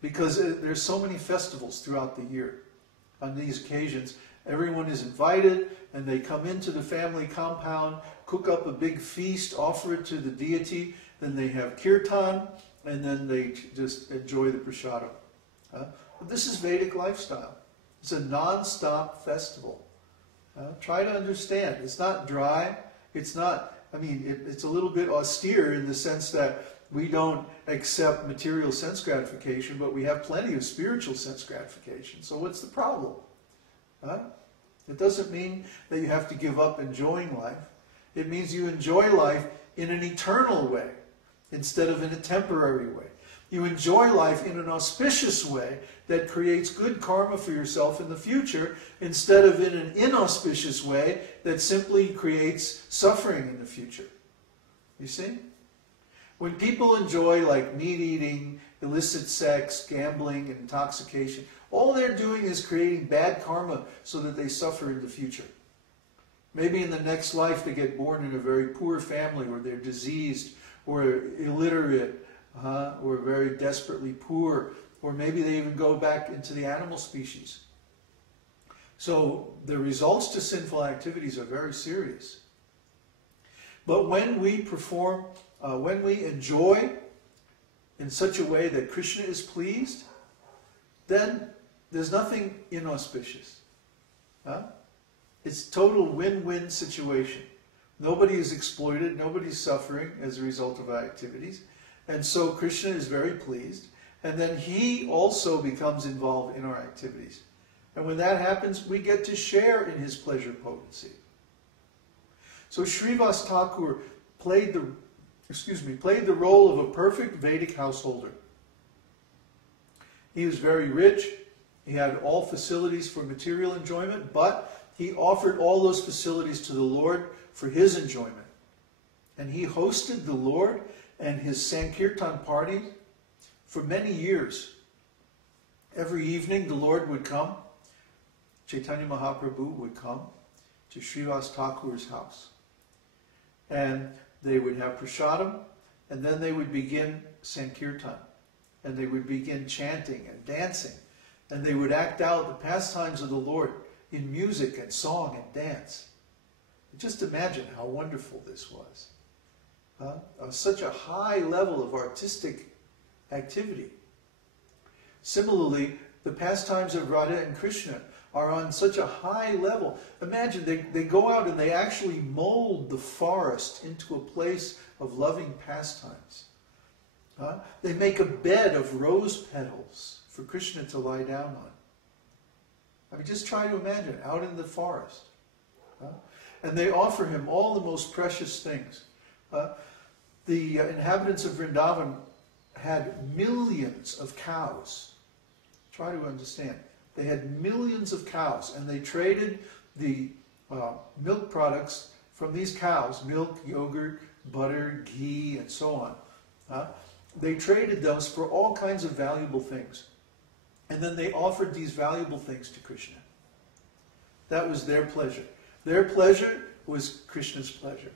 because there's so many festivals throughout the year. On these occasions, everyone is invited, and they come into the family compound, cook up a big feast, offer it to the deity, then they have kirtan, and then they just enjoy the prasadam. But this is Vedic lifestyle. It's a non-stop festival. Try to understand. It's not dry. It's not, I mean, it's a little bit austere in the sense that we don't accept material sense gratification, but we have plenty of spiritual sense gratification. So what's the problem? It doesn't mean that you have to give up enjoying life. It means you enjoy life in an eternal way instead of in a temporary way. You enjoy life in an auspicious way that creates good karma for yourself in the future instead of in an inauspicious way that simply creates suffering in the future. You see? When people enjoy like meat eating, illicit sex, gambling, and intoxication, all they're doing is creating bad karma so that they suffer in the future. Maybe in the next life they get born in a very poor family, or they're diseased, or illiterate, or very desperately poor, or maybe they even go back into the animal species. So the results to sinful activities are very serious. But when we perform, when we enjoy in such a way that Krishna is pleased, then there's nothing inauspicious. It's total win-win situation. Nobody is exploited, nobody's suffering as a result of our activities. And so Krishna is very pleased. And then he also becomes involved in our activities. And when that happens, we get to share in his pleasure potency. So Srivas Thakur played the role of a perfect Vedic householder. He was very rich. He had all facilities for material enjoyment, but he offered all those facilities to the Lord for his enjoyment. And he hosted the Lord and his saṅkīrtana party for many years. Every evening the Lord would come, Chaitanya Mahaprabhu would come to Srivas Thakur's house. And they would have prasadam, and then they would begin saṅkīrtana. And they would begin chanting and dancing. And they would act out the pastimes of the Lord in music and song and dance. Just imagine how wonderful this was. Such a high level of artistic activity. Similarly, the pastimes of Radha and Krishna are on such a high level. Imagine, they go out and they actually mold the forest into a place of loving pastimes. They make a bed of rose petals for Krishna to lie down on. I mean, just try to imagine, out in the forest. And they offer him all the most precious things. The inhabitants of Vrindavan had millions of cows. Try to understand. They had millions of cows, and they traded the milk products from these cows, milk, yogurt, butter, ghee, and so on. They traded those for all kinds of valuable things. And then they offered these valuable things to Krishna. That was their pleasure. Their pleasure was Krishna's pleasure.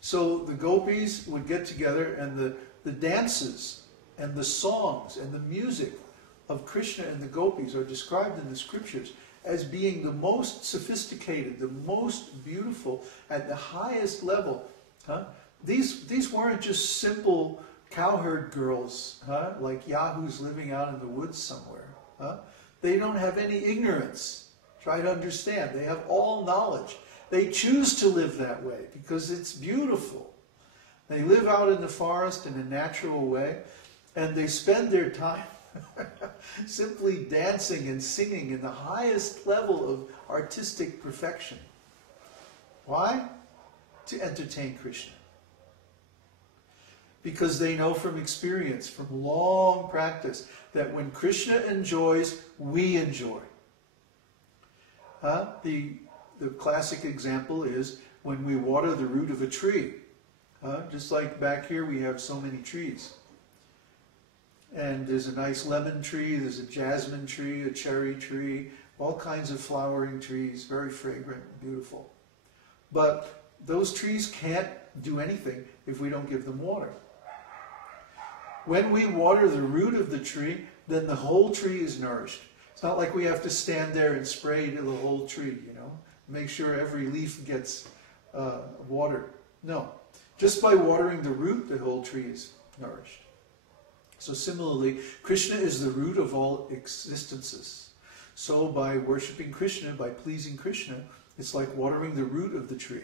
So the gopis would get together, and the dances and the songs and the music of Krishna and the gopis are described in the scriptures as being the most sophisticated, the most beautiful, at the highest level. These weren't just simple cowherd girls, like yahoos living out in the woods somewhere. They don't have any ignorance. Try to understand. They have all knowledge. They choose to live that way because it's beautiful. They live out in the forest in a natural way, and they spend their time simply dancing and singing in the highest level of artistic perfection. Why? To entertain Krishna. Because they know from experience, from long practice, that when Krishna enjoys, we enjoy. The classic example is when we water the root of a tree. Just like back here we have so many trees. And there's a nice lemon tree, there's a jasmine tree, a cherry tree, all kinds of flowering trees, very fragrant and beautiful. But those trees can't do anything if we don't give them water. when we water the root of the tree, then the whole tree is nourished. It's not like we have to stand there and spray the whole tree, you know, make sure every leaf gets watered. No, just by watering the root, the whole tree is nourished. So similarly, Krishna is the root of all existences. So by worshipping Krishna, by pleasing Krishna, it's like watering the root of the tree.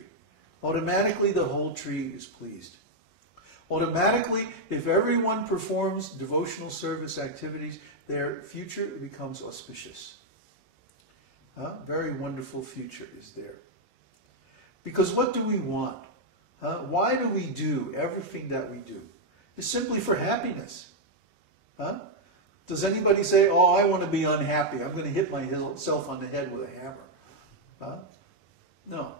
Automatically the whole tree is pleased. Automatically, if everyone performs devotional service activities, their future becomes auspicious. Very wonderful future is there. Because what do we want? Why do we do everything that we do? It's simply for happiness. Does anybody say, oh, I want to be unhappy, I'm going to hit myself on the head with a hammer? No.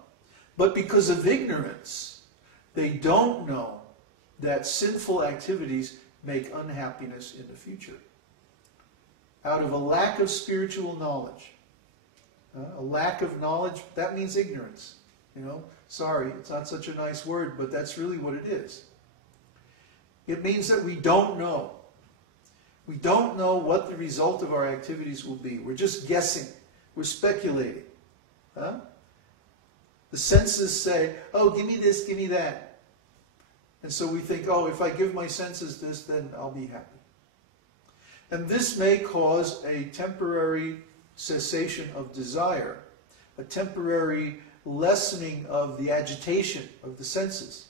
But because of ignorance, they don't know that sinful activities make unhappiness in the future. Out of a lack of spiritual knowledge. A lack of knowledge, that means ignorance. You know, sorry, it's not such a nice word, but that's really what it is. It means that we don't know. We don't know what the result of our activities will be. We're just guessing. We're speculating. The senses say, oh, give me this, give me that. And so we think, oh, if I give my senses this, then I'll be happy. And this may cause a temporary cessation of desire, a temporary lessening of the agitation of the senses.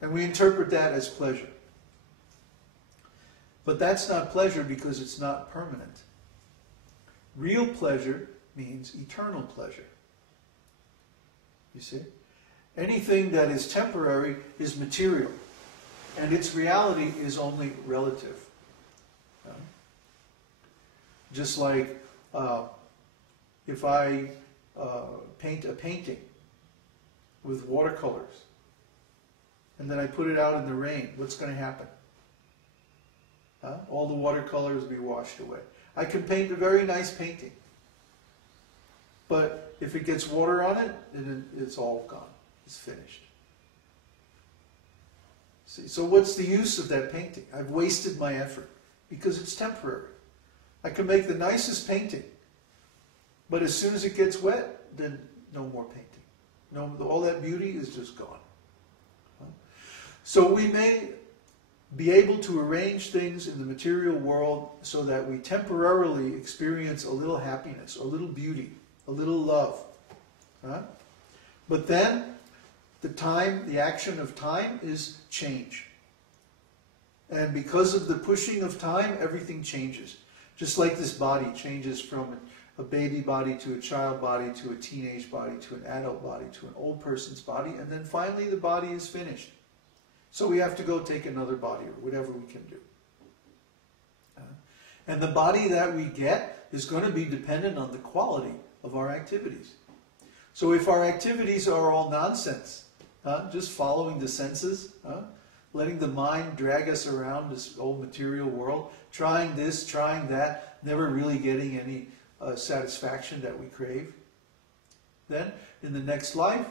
And we interpret that as pleasure. But that's not pleasure because it's not permanent. Real pleasure means eternal pleasure. You see? Anything that is temporary is material, and its reality is only relative. Just like if I paint a painting with watercolors, and then I put it out in the rain, what's going to happen? All the watercolors will be washed away. I can paint a very nice painting, but if it gets water on it, then it's all gone. It's finished. See, so what's the use of that painting? I've wasted my effort because it's temporary. I can make the nicest painting, but as soon as it gets wet, then no more painting. No, all that beauty is just gone. So we may be able to arrange things in the material world so that we temporarily experience a little happiness, a little beauty, a little love. But then the action of time is change. And because of the pushing of time, everything changes. Just like this body changes from a baby body to a child body to a teenage body to an adult body to an old person's body, and then finally the body is finished. So we have to go take another body or whatever we can do. And the body that we get is going to be dependent on the quality of our activities. So if our activities are all nonsense, just following the senses, letting the mind drag us around this old material world, trying this, trying that, never really getting any satisfaction that we crave, then in the next life,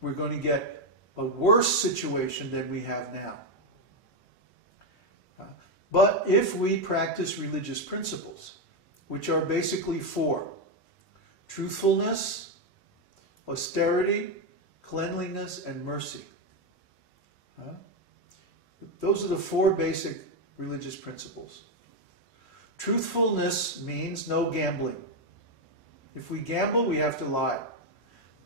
we're going to get a worse situation than we have now. But if we practice religious principles, which are basically four: truthfulness, austerity, cleanliness, and mercy. Those are the four basic religious principles. Truthfulness means no gambling. If we gamble, we have to lie.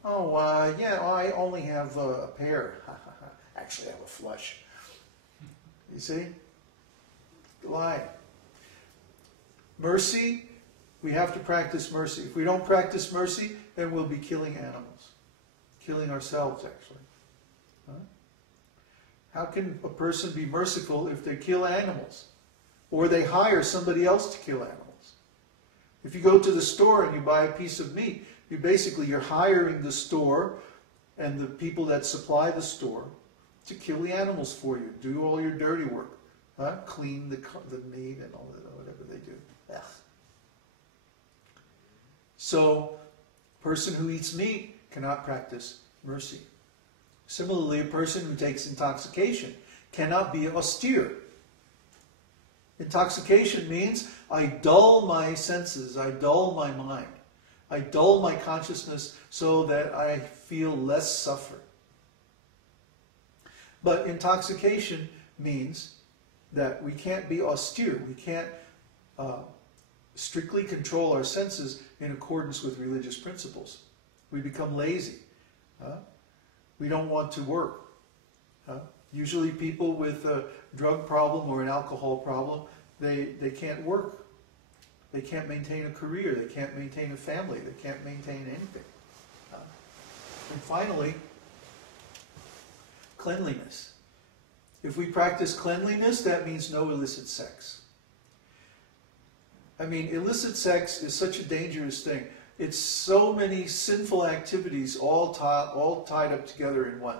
Oh, yeah, I only have a pair. Actually, I have a flush. You see? Lie. Mercy, we have to practice mercy. If we don't practice mercy, then we'll be killing animals. Killing ourselves, actually. How can a person be merciful if they kill animals? Or they hire somebody else to kill animals? If you go to the store and you buy a piece of meat, you're hiring the store and the people that supply the store to kill the animals for you, do all your dirty work, clean the meat and all that, whatever they do. Ugh. So, a person who eats meat cannot practice mercy. Similarly, a person who takes intoxication cannot be austere. Intoxication means I dull my senses, I dull my mind, I dull my consciousness so that I feel less suffering. But intoxication means that we can't be austere, we can't strictly control our senses in accordance with religious principles. We become lazy. We don't want to work. Usually people with a drug problem or an alcohol problem, they can't work. They can't maintain a career. They can't maintain a family. They can't maintain anything. And finally, cleanliness. If we practice cleanliness, that means no illicit sex. I mean, illicit sex is such a dangerous thing. It's so many sinful activities all tied up together in one.